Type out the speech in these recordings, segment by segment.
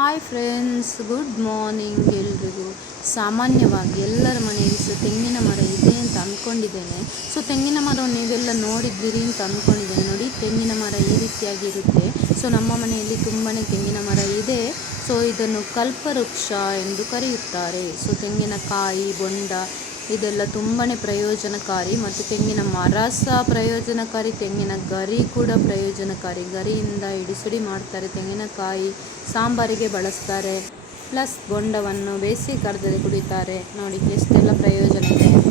Hi friends good morning ಎಲ್ರಿಗೂ. ಸಾಮಾನ್ಯವಾಗಿ ಎಲ್ಲರ ಮನೆಯಲ್ಲಿ ಸಹ ತೆಂಗಿನ ಮರ ಇದೆ ಅಂತ ಅಂದ್ಕೊಂಡಿದ್ದೇನೆ ಸೊ ತೆಂಗಿನ ಮರವನ್ನು ನೀವೆಲ್ಲ ನೋಡಿದ್ದೀರಿ ಅಂತ ಅಂದ್ಕೊಂಡಿದ್ದೇನೆ ನೋಡಿ, ತೆಂಗಿನ ಮರ ಈ ರೀತಿಯಾಗಿರುತ್ತೆ ಸೊ ನಮ್ಮ ಮನೆಯಲ್ಲಿ ತುಂಬಾ ತೆಂಗಿನ ಮರ ಇದೆ. ಸೊ ಇದನ್ನು ಕಲ್ಪವೃಕ್ಷ ಎಂದು ಕರೆಯುತ್ತಾರೆ. ಸೊ ತೆಂಗಿನಕಾಯಿ ಬೊಂಡ ಇದೆಲ್ಲ ತುಂಬಾ ಪ್ರಯೋಜನಕಾರಿ ಮತ್ತು ತೆಂಗಿನ ಮರ ಸಹ ಪ್ರಯೋಜನಕಾರಿ. ತೆಂಗಿನ ಗರಿ ಕೂಡ ಪ್ರಯೋಜನಕಾರಿ. ಗರಿಯಿಂದ ಹಿಡಿಸಿಡಿ ಮಾಡ್ತಾರೆ, ತೆಂಗಿನಕಾಯಿ ಸಾಂಬಾರಿಗೆ ಬಳಸ್ತಾರೆ. ಪ್ಲಸ್ ಬೊಂಡವನ್ನು ಬೇಯಿಸಿ ಕರೆದಲ್ಲಿ ಕುಡಿತಾರೆ. ನೋಡಿ, ಎಷ್ಟೆಲ್ಲ ಪ್ರಯೋಜನ ಇದೆ.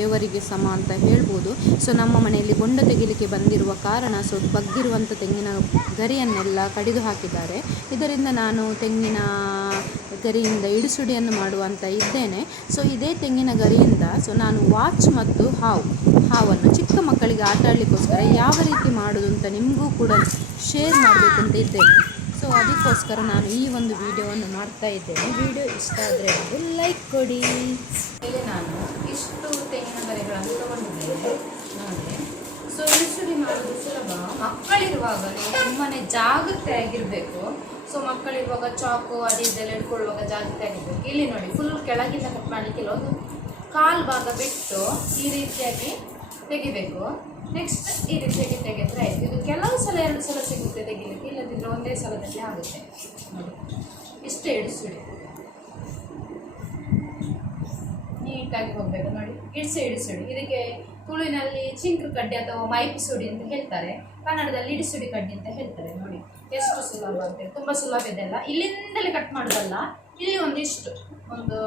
ದೇವರಿಗೆ ಸಮ ಅಂತ ಹೇಳ್ಬೋದು. ಸೊ, ನಮ್ಮ ಮನೆಯಲ್ಲಿ ಬೊಂಡ ತೆಗಿಲಿಕ್ಕೆ ಬಂದಿರುವ ಕಾರಣ, ಸೊ, ಬಗ್ಗಿರುವಂಥ ತೆಂಗಿನ ಗರಿಯನ್ನೆಲ್ಲ ಕಡಿದು ಹಾಕಿದ್ದಾರೆ. ಇದರಿಂದ ನಾನು ತೆಂಗಿನ ಗರಿಯಿಂದ ಇಡಿಸುಡಿಯನ್ನು ಮಾಡುವಂತ ಇದ್ದೇನೆ. ಸೊ, ಇದೇ ತೆಂಗಿನ ಗರಿಯಿಂದ, ಸೊ, ನಾನು ವಾಚ್ ಮತ್ತು ಹಾವು, ಹಾವನ್ನು ಚಿಕ್ಕ ಮಕ್ಕಳಿಗೆ ಆಟ ಆಡಲಿಕ್ಕೋಸ್ಕರ ಯಾವ ರೀತಿ ಮಾಡೋದು ಅಂತ ನಿಮಗೂ ಕೂಡ ಶೇರ್ ಮಾಡಬೇಕಂತ ಇದ್ದೇನೆ. ಸೊ, ಅದಕ್ಕೋಸ್ಕರ ನಾನು ಈ ಒಂದು ವಿಡಿಯೋವನ್ನು ಮಾಡ್ತಾ ಇದ್ದೇನೆ. ವಿಡಿಯೋ ಇಷ್ಟ ಆದರೆ ಲೈಕ್ ಕೊಡಿ. ಇಲ್ಲಿ ನಾನು ಇಷ್ಟು ತೆಂಗಿನ ಗರಿಗಳನ್ನು ತಗೊಂಡಿದ್ದೇನೆ. ನೋಡಿ. ಸೊ ಇಳಿಸುಡಿ ಮಾಡೋದು ಸುಲಭ. ಮಕ್ಕಳಿರುವಾಗಲೇ ತುಂಬಾ ಜಾಗ್ರತೆಯಾಗಿರಬೇಕು ಸೊ ಮಕ್ಕಳಿರುವಾಗ ಚಾಕು, ಅದು ಇದೆಲ್ಲ ಇಟ್ಕೊಳ್ಳುವಾಗ ಜಾಗ್ರತೆಯಾಗಿರ್ಬೇಕು ಇಲ್ಲಿ ನೋಡಿ ಫುಲ್ ಕೆಳಗಿಂದ ಕಟ್ ಮಾಡಲಿಕ್ಕಿಲ್ಲ ಒಂದು ಕಾಲು ಭಾಗ ಬಿಟ್ಟು ಈ ರೀತಿಯಾಗಿ ತೆಗಿಬೇಕು. ನೆಕ್ಸ್ಟ್ ಈ ರೀತಿಯಾಗಿ ತೆಗೆದ್ರೆ ಆಯಿತು. ಇದು ಕೆಲವು ಸಲ, ಎರಡು ಸಲ ಸಿಗುತ್ತೆ ತೆಗಿಲಿಕ್ಕೆ. ಇಲ್ಲದಿದ್ದರೆ ಒಂದೇ ಸಲದಲ್ಲಿ ಆಗುತ್ತೆ. ನೋಡಿ. ಇಷ್ಟೇ ಇಡಿಸುಡಿ ನೀಟಾಗಿ ಹೋಗಬೇಕು ನೋಡಿ. ಇಡಿಸಿ ಇಡಿಸುಡಿ ಇದಕ್ಕೆ ತುಳುವಿನಲ್ಲಿ ಚಿಂಕ್ರು ಕಡ್ಡಿ ಅಥವಾ ಮೈಪಿಸುಡಿ ಅಂತ ಹೇಳ್ತಾರೆ. ಕನ್ನಡದಲ್ಲಿ ಇಡಿಸುಡಿ ಕಡ್ಡಿ ಅಂತ ಹೇಳ್ತಾರೆ ನೋಡಿ. ಎಷ್ಟು ಸುಲಭ ಅಂತೇಳಿ ತುಂಬ ಸುಲಭ ಇದೆ ಅಲ್ಲ. ಇಲ್ಲಿಂದಲೇ ಕಟ್ ಮಾಡೋದಲ್ಲ. ಇಲ್ಲಿ ಒಂದಿಷ್ಟು, ಒಂದು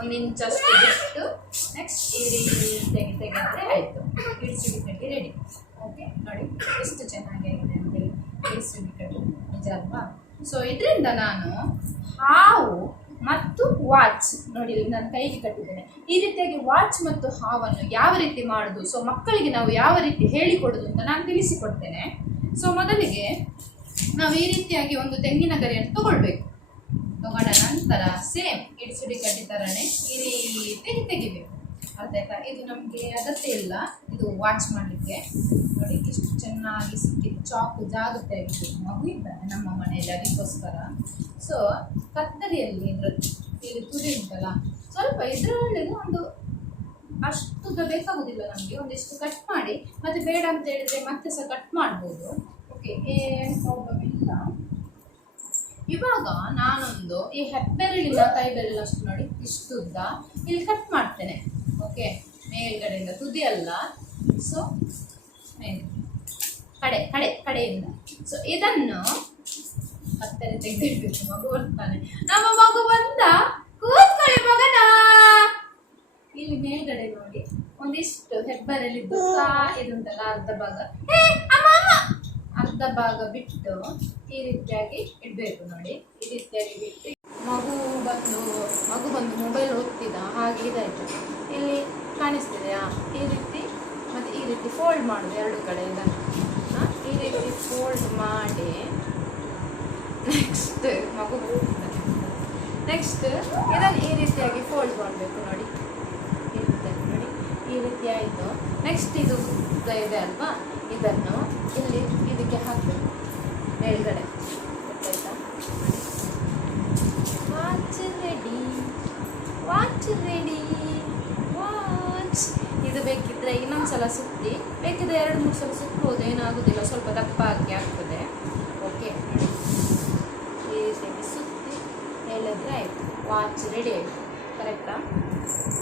ಒಂದು ಇಂಚಷ್ಟು ಇಷ್ಟು ನೆಕ್ಸ್ಟ್ ಈ ರೀತಿಯಾಗಿ ತೆಗೆದ್ರೆ ಆಯಿತು. ಇಡಿಸುಡಿ ಕಡ್ಡಿ ರೆಡಿ ಓಕೆ ನೋಡಿ, ಎಷ್ಟು ಚೆನ್ನಾಗಿದೆ ಅಂತೇಳಿ ಇಡಿಸುಡಿ ಕಡ್ಡಿ. ನಿಜ ಅಲ್ವಾ ಸೊ ಇದರಿಂದ ನಾನು ಹಾವು ಮತ್ತು ವಾಚ್ ನೋಡಿ ನಾನು ಕೈಗೆ ಕಟ್ಟಿದ್ದೇನೆ. ಈ ರೀತಿಯಾಗಿ ವಾಚ್ ಮತ್ತು ಹಾವನ್ನು ಯಾವ ರೀತಿ ಮಾಡೋದು? ಸೊ ಮಕ್ಕಳಿಗೆ ನಾವು ಯಾವ ರೀತಿ ಹೇಳಿಕೊಡೋದು ಅಂತ ನಾನು ತಿಳಿಸಿಕೊಡ್ತೇನೆ. ಸೊ ಮೊದಲಿಗೆ ನಾವು ಈ ರೀತಿಯಾಗಿ ಒಂದು ತೆಂಗಿನ ಗರಿಯನ್ನು ತಗೊಳ್ಬೇಕು. ತಗೊಂಡ ನಂತರ ಸೇಮ್ ಇಡಿಸುಡಿ ಕಟ್ಟಿ ಥರನೇ ಈ ರೀತಿಯಾಗಿ ತೆಗಿಬೇಕು ಅರ್ಥ ಆಯ್ತಾ ಇದು ನಮಗೆ ಅಗತ್ಯ ಇಲ್ಲ. ಇದು ವಾಚ್ ಮಾಡಲಿಕ್ಕೆ. ನೋಡಿ, ಎಷ್ಟು ಚೆನ್ನಾಗಿ ಸಿಕ್ಕಿದೆ. ಚಾಕು ಜಾಗ್ರತೆ ಆಗಿತ್ತು. ಮಗು ಇದ್ದಾನೆ ನಮ್ಮ ಮನೆಯಲ್ಲಿ ಅದಕ್ಕೋಸ್ಕರ. ಸೊ ಕತ್ತರಿಯಲ್ಲಿ ಇಲ್ಲಿ ತುರಿ ಉಂಟಲ್ಲ? ಸ್ವಲ್ಪ ಇದರಲ್ಲಿ ಒಂದು ಅಷ್ಟು ಬೇಕಾಗುದಿಲ್ಲ ನಮಗೆ. ಒಂದಿಷ್ಟು ಕಟ್ ಮಾಡಿ. ಮತ್ತೆ ಬೇಡ ಅಂತ ಹೇಳಿದ್ರೆ ಮತ್ತೆ ಸಹ ಕಟ್ ಮಾಡ್ಬೋದು. ಓಕೆ ಏನು ಪ್ರಾಬ್ಲಮ್ ಇಲ್ಲ. ಇವಾಗ ನಾನೊಂದು ಈ ಹೆಬ್ಬೆರಳಿನ ಕೈ ಬೆರಳಷ್ಟು ನೋಡಿ, ಇಷ್ಟು ಉದ್ದ. ಇಲ್ಲಿ ಕಟ್ ಮಾಡ್ತೇನೆ. ಓಕೆ ಮೇಲ್ಗಡೆಯಿಂದ ತುದಿ ಅಲ್ಲ. ಸೊ ಮೇಲ್. ಕಡೆ ಕಡೆ, ಕಡೆಯಿಂದ. ಸೊ ಇದನ್ನು ಹತ್ತನೇ ತೆಗೆದಿರ್ಬೇಕು ಮಗು ಬರ್ತಾನೆ. ನಮ್ಮ ಮಗು ಬಂದ. ಕೂತ್ಕೊಳ್ಳಿ ಮಗನ. ಇಲ್ಲಿ ಮೇಲ್ಗಡೆ ನೋಡಿ. ಒಂದಿಷ್ಟು ಹೆಬ್ಬರಲ್ಲಿ ಇದುಂಟಲ್ಲ ಅರ್ಧ ಭಾಗ. ಅರ್ಧ ಭಾಗ ಬಿಟ್ಟು ಈ ರೀತಿಯಾಗಿ ಇಡಬೇಕು ನೋಡಿ. ಈ ರೀತಿಯಾಗಿ ಬಿಟ್ಟು ಮಗು ಬಂದು ಮಗು ಬಂದು ಮೊಬೈಲ್ ಓದ್ತಿದ್ದ ಹಾಗೆ ಇದಾಯಿತು. ಇಲ್ಲಿ ಕಾಣಿಸ್ತಿದೆಯಾ? ಈ ರೀತಿ ಮತ್ತು ಈ ರೀತಿ ಫೋಲ್ಡ್ ಮಾಡೋದು ಎರಡು ಕಡೆ ಇದನ್ನು ಹ? ಈ ರೀತಿ ಫೋಲ್ಡ್ ಮಾಡಿ ನೆಕ್ಸ್ಟ್ ಮಗು ನೆಕ್ಸ್ಟ್ ಇದನ್ನು ಈ ರೀತಿಯಾಗಿ ಫೋಲ್ಡ್ ಮಾಡಬೇಕು ನೋಡಿ. ಈ ರೀತಿಯಾಗಿ ನೋಡಿ. ಈ ರೀತಿ ಆಯಿತು. ನೆಕ್ಸ್ಟ್ ಇದು ಇದೆ ಅಲ್ವಾ? ಇದನ್ನು ಇಲ್ಲಿ ಇದಕ್ಕೆ ಹಾಕಬೇಕು ಮೇಲ್ಗಡೆ. ಇದು ಬೇಕಿದ್ರೆ ಇನ್ನೊಂದು ಸಲ ಸುತ್ತಿ, ಬೇಕಿದ್ರೆ ಎರಡು, ಮೂರು ಸಲ ಸುತ್ತಬಹುದು ಏನಾಗೋದಿಲ್ಲ, ಸ್ವಲ್ಪ ದಪ್ಪ ಆಗಿ ಆಗ್ತದೆ. ಓಕೆ ಈ ಸುತ್ತಿ ಹೇಳಿದ್ರೆ ಆಯಿತು. ವಾಚ್ ರೆಡಿ ಆಯಿತು. ಕರೆಕ್ಟಾ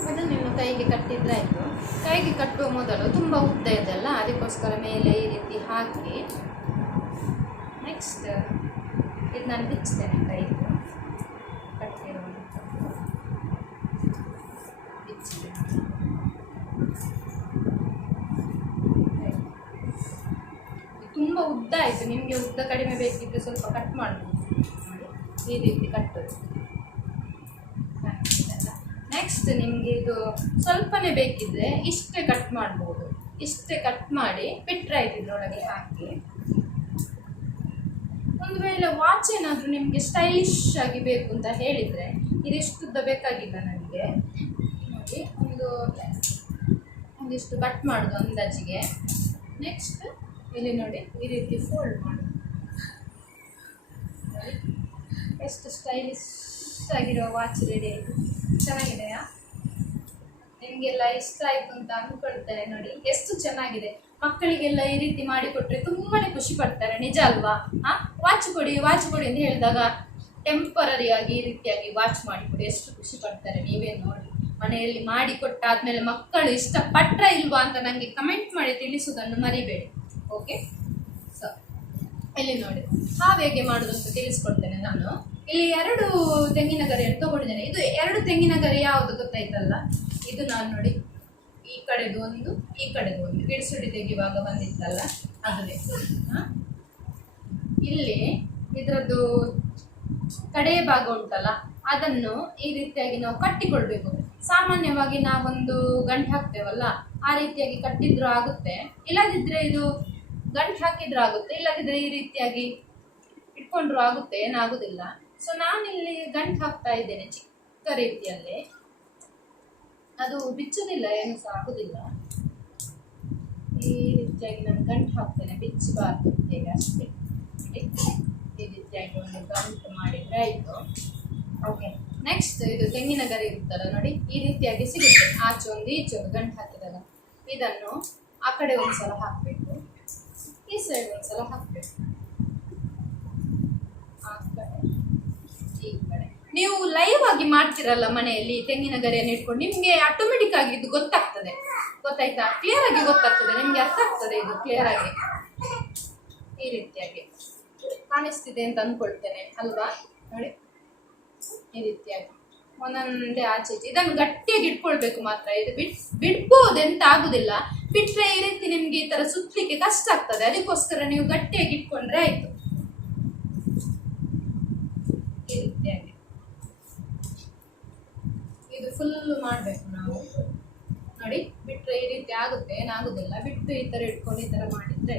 ಅದನ್ನು ನಿಮ್ಮ ಕೈಗೆ ಕಟ್ಟಿದ್ರೆ ಆಯಿತು. ಕೈಗೆ ಕಟ್ಟುವ ಮೊದಲು ತುಂಬ ಉದ್ದ ಇದೆಲ್ಲ ಅದಕ್ಕೋಸ್ಕರ ಮೇಲೆ ಈ ರೀತಿ ಹಾಕಿ ನೆಕ್ಸ್ಟ್ ಇದು ನಾನು ಬಿಚ್ಚುತ್ತೇನೆ ಕೈಗೆ. ಉದ್ದ ಆಯಿತು. ನಿಮಗೆ ಉದ್ದ ಕಡಿಮೆ ಬೇಕಿದ್ರೆ ಸ್ವಲ್ಪ ಕಟ್ ಮಾಡ್ಬೋದು. ನೋಡಿ ಈ ರೀತಿ ಕಟ್ಟೋದು ನೆಕ್ಸ್ಟ್ ನಿಮಗೆ ಇದು ಸ್ವಲ್ಪನೇ ಬೇಕಿದ್ರೆ ಇಷ್ಟೇ ಕಟ್ ಮಾಡ್ಬೋದು. ಇಷ್ಟೇ ಕಟ್ ಮಾಡಿ ಬಿಟ್ರೆ ಆಯ್ತು ಇದ್ರೊಳಗೆ ಹಾಕಿ. ಒಂದು ವೇಳೆ ವಾಚ್ ಏನಾದರೂ ನಿಮಗೆ ಸ್ಟೈಲಿಶ್ ಆಗಿ ಬೇಕು ಅಂತ ಹೇಳಿದರೆ ಇದಿಷ್ಟುದ್ದ ಬೇಕಾಗಿಲ್ಲ ನನಗೆ ನೋಡಿ, ಒಂದು ಒಂದಿಷ್ಟು ಕಟ್ ಮಾಡೋದು ಅಂದಾಜಿಗೆ. ನೆಕ್ಸ್ಟ್ ಇಲ್ಲಿ ನೋಡಿ, ಈ ರೀತಿ ಫೋಲ್ಡ್ ಮಾಡಿ. ಎಷ್ಟು ಸ್ಟೈಲಿಶ್ ಆಗಿರೋ ವಾಚ್ ರೆಡಿ ಆಯಿತು ಚೆನ್ನಾಗಿದೆಯಾ? ನಿಮಗೆಲ್ಲ ಇಷ್ಟ ಆಯಿತು ಅಂತ ಅಂದ್ಕೊಳ್ತಾರೆ ನೋಡಿ. ಎಷ್ಟು ಚೆನ್ನಾಗಿದೆ. ಮಕ್ಕಳಿಗೆಲ್ಲ ಈ ರೀತಿ ಮಾಡಿಕೊಟ್ರೆ ತುಂಬಾ ಖುಷಿ ಪಡ್ತಾರೆ, ನಿಜ ಅಲ್ವಾ? ಹಾ ವಾಚ್ ಕೊಡಿ ವಾಚ್ ಕೊಡಿ ಅಂತ ಹೇಳಿದಾಗ ಟೆಂಪರರಿ ಆಗಿ ಈ ರೀತಿಯಾಗಿ ವಾಚ್ ಮಾಡಿಕೊಡಿ ಎಷ್ಟು ಖುಷಿ ಪಡ್ತಾರೆ, ನೀವೇ ನೋಡಿ. ಮನೆಯಲ್ಲಿ ಮಾಡಿಕೊಟ್ಟಾದ್ಮೇಲೆ ಮಕ್ಕಳು ಇಷ್ಟಪಟ್ರ ಇಲ್ವಾ ಅಂತ ನನಗೆ ಕಮೆಂಟ್ ಮಾಡಿ ತಿಳಿಸುವುದನ್ನು ಮರಿಬೇಡಿ. ಓಕೆ ಸೊ ಇಲ್ಲಿ ನೋಡಿ. ಹಾವೇಗೆ ಮಾಡುದು ಅಂತ ತಿಳಿಸ್ಕೊಡ್ತೇನೆ ನಾನು. ಇಲ್ಲಿ ಎರಡು ತೆಂಗಿನ ಗರಿಯನ್ನು ತಗೊಂಡಿದ್ದೇನೆ. ಇದು ಎರಡು ತೆಂಗಿನ ಗರಿ ಯಾವುದು ಗೊತ್ತಾಯ್ತಲ್ಲ? ಇದು ನಾನು ನೋಡಿ. ಈ ಕಡೆದು ಒಂದು, ಈ ಕಡೆದು ಒಂದು. ಗಿಡಸುಡಿ ತೆಗೆಯುವಾಗ ಬಂದಿತ್ತಲ್ಲ? ಹಾ? ಇಲ್ಲಿ ಇದರದ್ದು ಕಡೆಯ ಭಾಗ ಉಂಟಲ್ಲ? ಅದನ್ನು ಈ ರೀತಿಯಾಗಿ ನಾವು ಕಟ್ಟಿಕೊಳ್ಬೇಕು. ಸಾಮಾನ್ಯವಾಗಿ ನಾವೊಂದು ಗಂಟು ಹಾಕ್ತೇವಲ್ಲ? ಆ ರೀತಿಯಾಗಿ ಕಟ್ಟಿದ್ರೂ ಆಗುತ್ತೆ. ಇಲ್ಲದಿದ್ರೆ ಇದು ಗಂಟು ಹಾಕಿದ್ರೆ ಆಗುತ್ತೆ, ಇಲ್ಲದಿದ್ರೆ ಈ ರೀತಿಯಾಗಿ ಇಟ್ಕೊಂಡ್ರು ಆಗುತ್ತೆ, ಏನಾಗುದಿಲ್ಲ. ಸೊ ನಾನಿಲ್ಲಿ ಗಂಟು ಹಾಕ್ತಾ ಇದ್ದೇನೆ ಚಿಕ್ಕ ರೀತಿಯಲ್ಲಿ. ಅದು ಬಿಚ್ಚುದಿಲ್ಲ, ಏನು ಸಹ ಆಗುದಿಲ್ಲ. ಈ ರೀತಿಯಾಗಿ ನಾನು ಗಂಟು ಹಾಕ್ತೇನೆ ಬಿಚ್ಚಬಾರ್ದು ಹೇಗೆ ಅಷ್ಟೇ. ಈ ರೀತಿಯಾಗಿ ಒಂದು ಗಂಟು ಮಾಡಿದ್ರೆ ಆಯ್ತು. ಓಕೆ ನೆಕ್ಸ್ಟ್ ಇದು ತೆಂಗಿನ ಗರಿ ಇರುತ್ತಲ್ಲ ನೋಡಿ, ಈ ರೀತಿಯಾಗಿ ಸಿಗುತ್ತೆ. ಆಚೆ ಒಂದು, ಈಚೆ ಒಂದು ಗಂಟು ಹಾಕಿದಾಗ. ಇದನ್ನು ಆ ಕಡೆ ಒಂದ್ಸಲ ಹಾಕಬೇಕು. ಈ ಸೈಡ್ ಒಂದ್ಸಲ ಹಾಕ್ಬೇಕು. ನೀವು ಲೈವ್ ಆಗಿ ಮಾಡ್ತಿರಲ್ಲ ಮನೆಯಲ್ಲಿ, ತೆಂಗಿನ ಗರಿಯನ್ನು ಇಟ್ಕೊಂಡು, ನಿಮ್ಗೆ ಆಟೋಮೆಟಿಕ್ ಆಗಿ ಇದು ಗೊತ್ತಾಗ್ತದೆ. ಗೊತ್ತಾಯ್ತಾ? ಕ್ಲಿಯರ್ ಆಗಿ ಗೊತ್ತಾಗ್ತದೆ. ನಿಮ್ಗೆ ಅರ್ಥ ಆಗ್ತದೆ ಇದು ಕ್ಲಿಯರ್ ಆಗಿ. ಈ ರೀತಿಯಾಗಿ. ಕಾಣಿಸ್ತಿದೆ ಅಂತ ಅಂದ್ಕೊಳ್ತೇನೆ ಅಲ್ವಾ? ನೋಡಿ. ಈ ರೀತಿಯಾಗಿ. ಒಂದೊಂದೇ ಆಚೆ ಈಚೆ ಇದನ್ನು ಗಟ್ಟಿಯಾಗಿ ಇಟ್ಕೊಳ್ಬೇಕು ಮಾತ್ರ. ಇದು ಬಿಟ್ ಬಿಡ್ಬೋದು ಎಂತ ಆಗುದಿಲ್ಲ. ಬಿಟ್ರೆ ಈ ರೀತಿ ನಿಮ್ಗೆ ಈ ತರ ಸುತ್ತಲಿಕ್ಕೆ ಕಷ್ಟ ಆಗ್ತದೆ. ಅದಕ್ಕೋಸ್ಕರ ನೀವು ಗಟ್ಟಿಯಾಗಿ ಇಟ್ಕೊಂಡ್ರೆ ಆಯ್ತು. ಈ ರೀತಿಯಾಗಿ. ಇದು ಫುಲ್ ಮಾಡಬೇಕು ನಾವು. ನೋಡಿ, ಬಿಟ್ರೆ ಈ ರೀತಿ ಆಗುತ್ತೆ, ಏನಾಗುದಿಲ್ಲ. ಬಿಟ್ಟು ಈ ತರ ಇಟ್ಕೊಂಡು ಈ ತರ ಮಾಡಿದ್ರೆ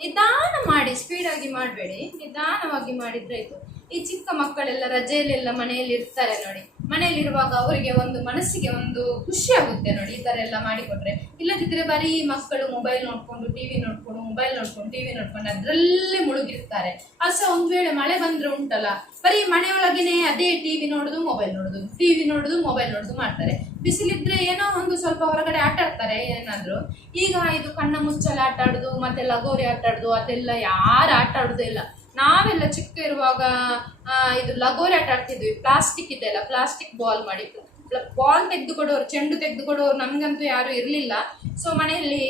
ನಿಧಾನ ಮಾಡಿ ಸ್ಪೀಡಾಗಿ ಮಾಡಬೇಡಿ. ನಿಧಾನವಾಗಿ ಮಾಡಿದ್ರೆ ಆಯ್ತು. ಈ ಚಿಕ್ಕ ಮಕ್ಕಳೆಲ್ಲ ರಜೆಯಲ್ಲೆಲ್ಲ ಮನೆಯಲ್ಲಿ ಇರ್ತಾರೆ ನೋಡಿ. ಮನೆಯಲ್ಲಿರುವಾಗ ಅವರಿಗೆ ಒಂದು ಮನಸ್ಸಿಗೆ ಒಂದು ಖುಷಿ ಆಗುತ್ತೆ ನೋಡಿ ಈ ತರ ಎಲ್ಲ ಮಾಡಿಕೊಟ್ರೆ. ಇಲ್ಲದಿದ್ರೆ ಬರೀ ಮಕ್ಕಳು ಮೊಬೈಲ್ ನೋಡ್ಕೊಂಡು ಟಿವಿ ನೋಡ್ಕೊಂಡು ಮೊಬೈಲ್ ನೋಡ್ಕೊಂಡು ಟಿವಿ ನೋಡ್ಕೊಂಡು ಅದರಲ್ಲೇ ಮುಳುಗಿರ್ತಾರೆ. ಅಸ ಒಂದು ಒಂದ್ ವೇಳೆ ಮಳೆ ಬಂದ್ರೆ ಉಂಟಲ್ಲ, ಬರೀ ಮನೆಯೊಳಗೇನೆ ಅದೇ ಟಿವಿ ನೋಡುದು ಮೊಬೈಲ್ ನೋಡುದು ಟಿವಿ ನೋಡುದು ಮೊಬೈಲ್ ನೋಡುದು ಮಾಡ್ತಾರೆ. ಬಿಸಿಲಿದ್ರೆ ಏನೋ ಒಂದು ಸ್ವಲ್ಪ ಹೊರಗಡೆ ಆಟ ಆಡ್ತಾರೆ, ಏನಾದ್ರು. ಈಗ ಇದು ಕಣ್ಣ ಮುಚ್ಚಲ ಆಟ ಆಡುದು ಮತ್ತೆ ಲಗೋರಿ ಆಟ ಆಡುದು, ಅದೆಲ್ಲ ಯಾರು ಆಟ ಆಡುದೇ ಇಲ್ಲ. ನಾವೆಲ್ಲ ಚಿಕ್ಕ ಇರುವಾಗ ಇದು ಲಗೋರಿ ಆಟ ಆಡ್ತಿದ್ವಿ. ಪ್ಲಾಸ್ಟಿಕ್ ಇದೆಲ್ಲ ಪ್ಲಾಸ್ಟಿಕ್ ಬಾಲ್ ಮಾಡಿ. ಬಾಲ್ ತೆಗೆದುಕೊಡೋರು, ಚೆಂಡು ತೆಗೆದುಕೊಡೋರು ನಮ್ಗಂತೂ ಯಾರು ಇರಲಿಲ್ಲ. ಸೊ ಮನೆಯಲ್ಲಿ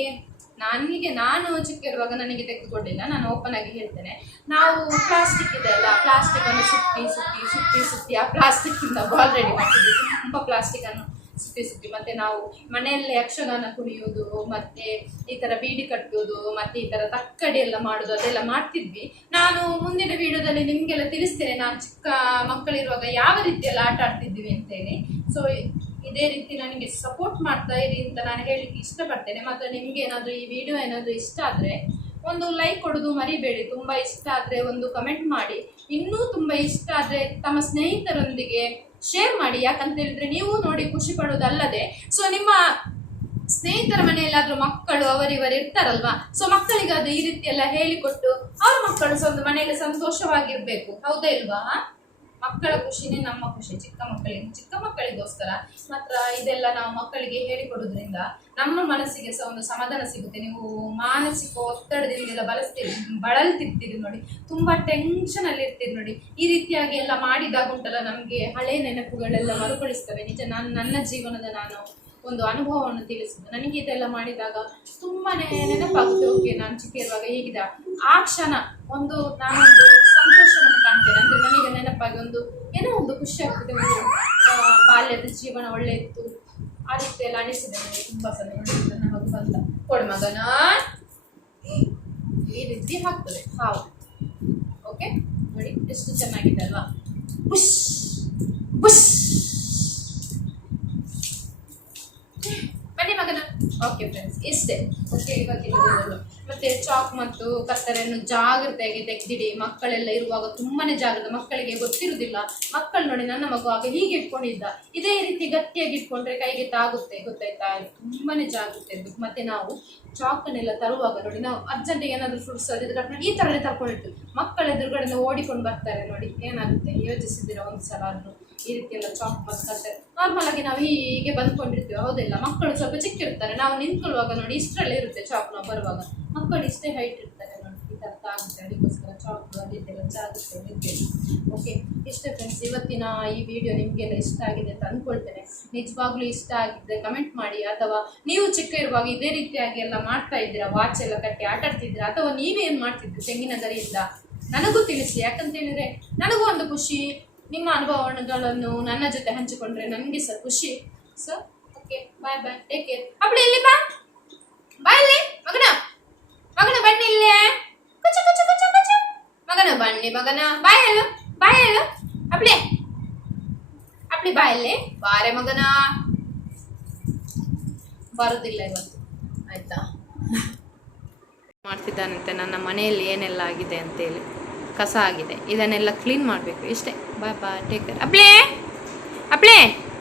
ನನಗೆ, ನಾನು ಚಿಕ್ಕ ಇರುವಾಗ ನನಗೆ ತೆಗೆದುಕೊಡ್ಲಿಲ್ಲ. ನಾನು ಓಪನ್ ಆಗಿ ಹೇಳ್ತೇನೆ. ನಾವು ಪ್ಲಾಸ್ಟಿಕ್ ಇದೆ ಅಲ್ಲ ಪ್ಲಾಸ್ಟಿಕ್ ಅನ್ನು ಸುತ್ತಿ ಸುತ್ತಿ ಸುತ್ತಿ ಸುತ್ತಿ ಆ ಪ್ಲಾಸ್ಟಿಕ್ ಇಂದ ಬಾಲ್ ರೆಡಿ ಮಾಡ್ತಿದ್ವಿ. ತುಂಬ ಪ್ಲಾಸ್ಟಿಕ್ ಅನ್ನು ಸುತ್ತಿ ಮತ್ತೆ ನಾವು ಮನೆಯಲ್ಲೇ ಯಕ್ಷಗಾನ ಕುಣಿಯೋದು ಮತ್ತೆ ಈ ತರ ಬೀಡಿ ಕಟ್ಟೋದು ಮತ್ತೆ ಈ ತರ ತಕ್ಕಡಿ ಎಲ್ಲ ಮಾಡುದು ಅದೆಲ್ಲ ಮಾಡ್ತಿದ್ವಿ. ನಾನು ಮುಂದಿನ ವಿಡಿಯೋದಲ್ಲಿ ನಿಮ್ಗೆಲ್ಲ ತಿಳಿಸ್ತೇನೆ. ನಾನು ಚಿಕ್ಕ ಮಕ್ಕಳಿರುವಾಗ ಯಾವ ರೀತಿ ಎಲ್ಲ ಆಟ ಆಡ್ತಿದ್ವಿ ಅಂತೇಳಿ. ಸೊ ಇದೇ ರೀತಿ ನನಗೆ ಸಪೋರ್ಟ್ ಮಾಡ್ತಾ ಇರಿ ಅಂತ ನಾನು ಹೇಳಿಕ್ಕೆ ಇಷ್ಟಪಡ್ತೇನೆ. ಮತ್ತು ನಿಮ್ಗೆ ಏನಾದರೂ ಈ ವಿಡಿಯೋ ಏನಾದರೂ ಇಷ್ಟ ಆದರೆ ಒಂದು ಲೈಕ್ ಕೊಡೋದು ಮರಿಬೇಡಿ. ತುಂಬ ಇಷ್ಟ ಆದರೆ ಒಂದು ಕಮೆಂಟ್ ಮಾಡಿ. ಇನ್ನೂ ತುಂಬ ಇಷ್ಟ ಆದರೆ ತಮ್ಮ ಸ್ನೇಹಿತರೊಂದಿಗೆ ಶೇರ್ ಮಾಡಿ, ಯಾಕಂತ ಹೇಳಿದ್ರೆ ನೀವು ನೋಡಿ ಖುಷಿ ಪಡೋದಲ್ಲದೆ ಸೊ ನಿಮ್ಮ ಸ್ನೇಹಿತರ ಮನೆಯಲ್ಲಾದ್ರೂ ಮಕ್ಕಳು ಅವರಿವರು ಇರ್ತಾರಲ್ವಾ ಸೊ ಮಕ್ಕಳಿಗೆ ಅದು ಈ ರೀತಿ ಎಲ್ಲ ಹೇಳಿಕೊಟ್ಟು, ಅವ್ರ ಮಕ್ಕಳು ಸೊ ಮನೆಯಲ್ಲಿ ಸಂತೋಷವಾಗಿರ್ಬೇಕು, ಹೌದಾ ಇಲ್ವಾ? ಮಕ್ಕಳ ಖುಷಿನೇ ನಮ್ಮ ಖುಷಿ, ಚಿಕ್ಕ ಮಕ್ಕಳಿಗೆ. ಚಿಕ್ಕ ಮಕ್ಕಳಿಗೋಸ್ಕರ ಮಾತ್ರ ಇದೆಲ್ಲ ನಾವು ಮಕ್ಕಳಿಗೆ ಹೇಳಿಕೊಡೋದ್ರಿಂದ ನಮ್ಮ ಮನಸ್ಸಿಗೆ ಸಹ ಒಂದು ಸಮಾಧಾನ ಸಿಗುತ್ತೆ. ನೀವು ಮಾನಸಿಕ ಒತ್ತಡದಿಂದೆಲ್ಲ ಬಳಸ್ತೀರಿ, ಬಳಲ್ತಿರ್ತೀರಿ ನೋಡಿ. ತುಂಬಾ ಟೆನ್ಷನ್ ಅಲ್ಲಿ ಇರ್ತೀರಿ ನೋಡಿ. ಈ ರೀತಿಯಾಗಿ ಎಲ್ಲ ಮಾಡಿದಾಗ ಉಂಟಲ್ಲ, ನಮಗೆ ಹಳೆ ನೆನಪುಗಳೆಲ್ಲ ಮರುಕಳಿಸ್ತವೆ. ನಿಜ, ನಾನು ನನ್ನ ಜೀವನದ ನಾನು ಒಂದು ಅನುಭವವನ್ನು ತಿಳಿಸಿದ್ದು. ನನಗೆ ಇದೆಲ್ಲ ಮಾಡಿದಾಗ ತುಂಬಾ ನೆನಪಾಗುತ್ತೆ. ಓಕೆ, ನಾನು ಚಿಕ್ಕ ಇರುವಾಗ ಹೇಗಿದ ಆ ಕ್ಷಣ, ಒಂದು ನಾನೊಂದು ನೆನಪಾಗಿ ಒಂದು ಏನೋ ಒಂದು ಖುಷಿ ಆಗ್ತದೆ ಬಾಲ್ಯದ ಜೀವನ ಒಳ್ಳೆ ಇತ್ತು ಆ ರೀತಿ ಎಲ್ಲ ಅನಿಸಿದೆ ನನಗೆ. ತುಂಬ ಸಲ ನೋಡಿದ್ರೆ ನನ್ನ ಮಗು ಕೊಡು ಮಗನ. ಈ ರೀತಿ ಹಾಕ್ತದೆ ಹಾವು. ಓಕೆ ನೋಡಿ, ಎಷ್ಟು ಚೆನ್ನಾಗಿದೆ ಅಲ್ವಾ? ಬುಷ್ ಬುಷ್ ಬನ್ನಿ ಮಗನ. ಓಕೆ ಫ್ರೆಂಡ್ಸ್ ಇಷ್ಟೇ. ಓಕೆ ಇವಾಗ ಮತ್ತೆ ಚಾಕ್ ಮತ್ತು ಕತ್ತರೆಯನ್ನು ಜಾಗ್ರತೆಯಾಗಿ ತೆಗೆದಿಡಿ. ಮಕ್ಕಳೆಲ್ಲ ಇರುವಾಗ ತುಂಬಾನೇ ಜಾಗ್ರತೆ. ಮಕ್ಕಳಿಗೆ ಗೊತ್ತಿರುವುದಿಲ್ಲ. ಮಕ್ಕಳು ನೋಡಿ ನನ್ನ ಮಗು ಆಗ ಹೀಗೆ ಇಟ್ಕೊಂಡಿದ್ದ. ಇದೇ ರೀತಿ ಗಟ್ಟಿಯಾಗಿ ಇಟ್ಕೊಂಡ್ರೆ ಕೈಗೆ ತಾಗುತ್ತೆ. ಗೊತ್ತಾಯ್ತಾ? ತುಂಬಾನೇ ಜಾಗ್ರತೆ. ಇರ್ಬೇಕು ಮತ್ತೆ ನಾವು ಚಾಕನ್ನೆಲ್ಲ ತರುವಾಗ ನೋಡಿ, ನಾವು ಅರ್ಜೆಂಟಿಗೆ ಏನಾದ್ರು ಫ್ರೂಟ್ಸ್ ಅದು ಇದು ಕಟ್ ಈ ಥರನೇ ತರ್ಕೊಂಡಿರ್ತೀವಿ. ಮಕ್ಕಳ ಎದುರುಗಡೆ ಓಡಿಕೊಂಡು ಬರ್ತಾರೆ ನೋಡಿ. ಏನಾಗುತ್ತೆ? ಯೋಚಿಸಿದ್ದೀರಾ ಒಂದ್ಸಲ? ಆದ್ರೂ ಈ ರೀತಿ ಎಲ್ಲ ಚಾಕ್ ಮತ್ತು ನಾರ್ಮಲ್ ಆಗಿ ನಾವು ಹೀಗೆ ಬಂದ್ಕೊಂಡಿರ್ತೀವಿ, ಹೌದಿಲ್ಲ? ಮಕ್ಕಳು ಸ್ವಲ್ಪ ಚಿಕ್ಕ ಇರ್ತಾರೆ ನಾವು ನಿಂತ್ಕೊಳ್ಳುವಾಗ ನೋಡಿ, ಇಷ್ಟರಲ್ಲೇ ಇರುತ್ತೆ ಚಾಕ್ ನಾವು ಬರುವಾಗ. ಮಕ್ಕಳು ಇಷ್ಟೇ ಹೈಟ್ ಇರ್ತಾರೆ ನೋಡಿ ಈ ಆಗುತ್ತೆ. ಅದಕ್ಕೋಸ್ಕರ ಚಾಕ್ ಅದೆಲ್ಲ ಜಾಗುತ್ತೆ ಓಕೆ ಇಷ್ಟೇ ಫ್ರೆಂಡ್ಸ್ ಇವತ್ತಿನ ಈ ವಿಡಿಯೋ ನಿಮಗೆಲ್ಲ ಇಷ್ಟ ಆಗಿದೆ ಅಂತ ಅಂದ್ಕೊಳ್ತೇನೆ ನಿಜವಾಗ್ಲೂ ಇಷ್ಟ ಆಗಿದ್ದರೆ ಕಮೆಂಟ್ ಮಾಡಿ. ಅಥವಾ ನೀವು ಚಿಕ್ಕ ಇರುವಾಗ ಇದೇ ರೀತಿಯಾಗಿ ಎಲ್ಲ ಮಾಡ್ತಾ ಇದ್ದೀರಾ? ವಾಚ್ ಎಲ್ಲ ಕಟ್ಟಿ ಆಟಾಡ್ತಿದ್ದೀರಾ ಅಥವಾ ಅಥವಾ ನೀವೇನು ಮಾಡ್ತಿದ್ರಿ ತೆಂಗಿನ ದರಿಯಿಂದ? ನನಗೂ ತಿಳಿಸಿ. ಯಾಕಂತ ಹೇಳಿದ್ರೆ, ನನಗೂ ಒಂದು ಖುಷಿ. ನಿಮ್ಮ ಅನುಭವಗಳನ್ನು ನನ್ನ ಜೊತೆ ಹಂಚಿಕೊಂಡ್ರೆ ನನಗೆ ಸರ್ ಖುಷಿ. So okay bye bye take care ಅಪ್ಪಳಿ ಇಲ್ಲಿ ಬಾ. ಬಾ ಇಲ್ಲಿ, ಮಗನ. ಮಗನ ಬನ್ನಿ ಇಲ್ಲಿ. ಕುಚ ಕುಚ ಕುಚ ಕುಚ ಮಗನ ಬನ್ನಿ, ಮಗನ. ಬಾಯ್ ಹೇಳು ಬಾಯ್ ಹೇಳು. ಅಪ್ಲಿ ಅಪ್ಪಳಿ ಬಾ ಇಲ್ಲಿ. ಬಾರೆ ಮಗನ. ಬರೋದಿಲ್ಲ ಇವತ್ತು. ಆಯ್ತಾ? ಮಾಡ್ತಿದ್ದಾನಂತೆ ನನ್ನ ಮನೆಯಲ್ಲಿ ಏನೆಲ್ಲ ಆಗಿದೆ ಅಂತೇಳಿ. ಕಸ ಆಗಿದೆ. ಇದನ್ನೆಲ್ಲ ಕ್ಲೀನ್ ಮಾಡಬೇಕು, ಇಷ್ಟೇ. பாய் பாய் டேக் கேர் அப்ளே அப்ளே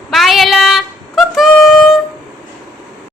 பாய் எல்லாம்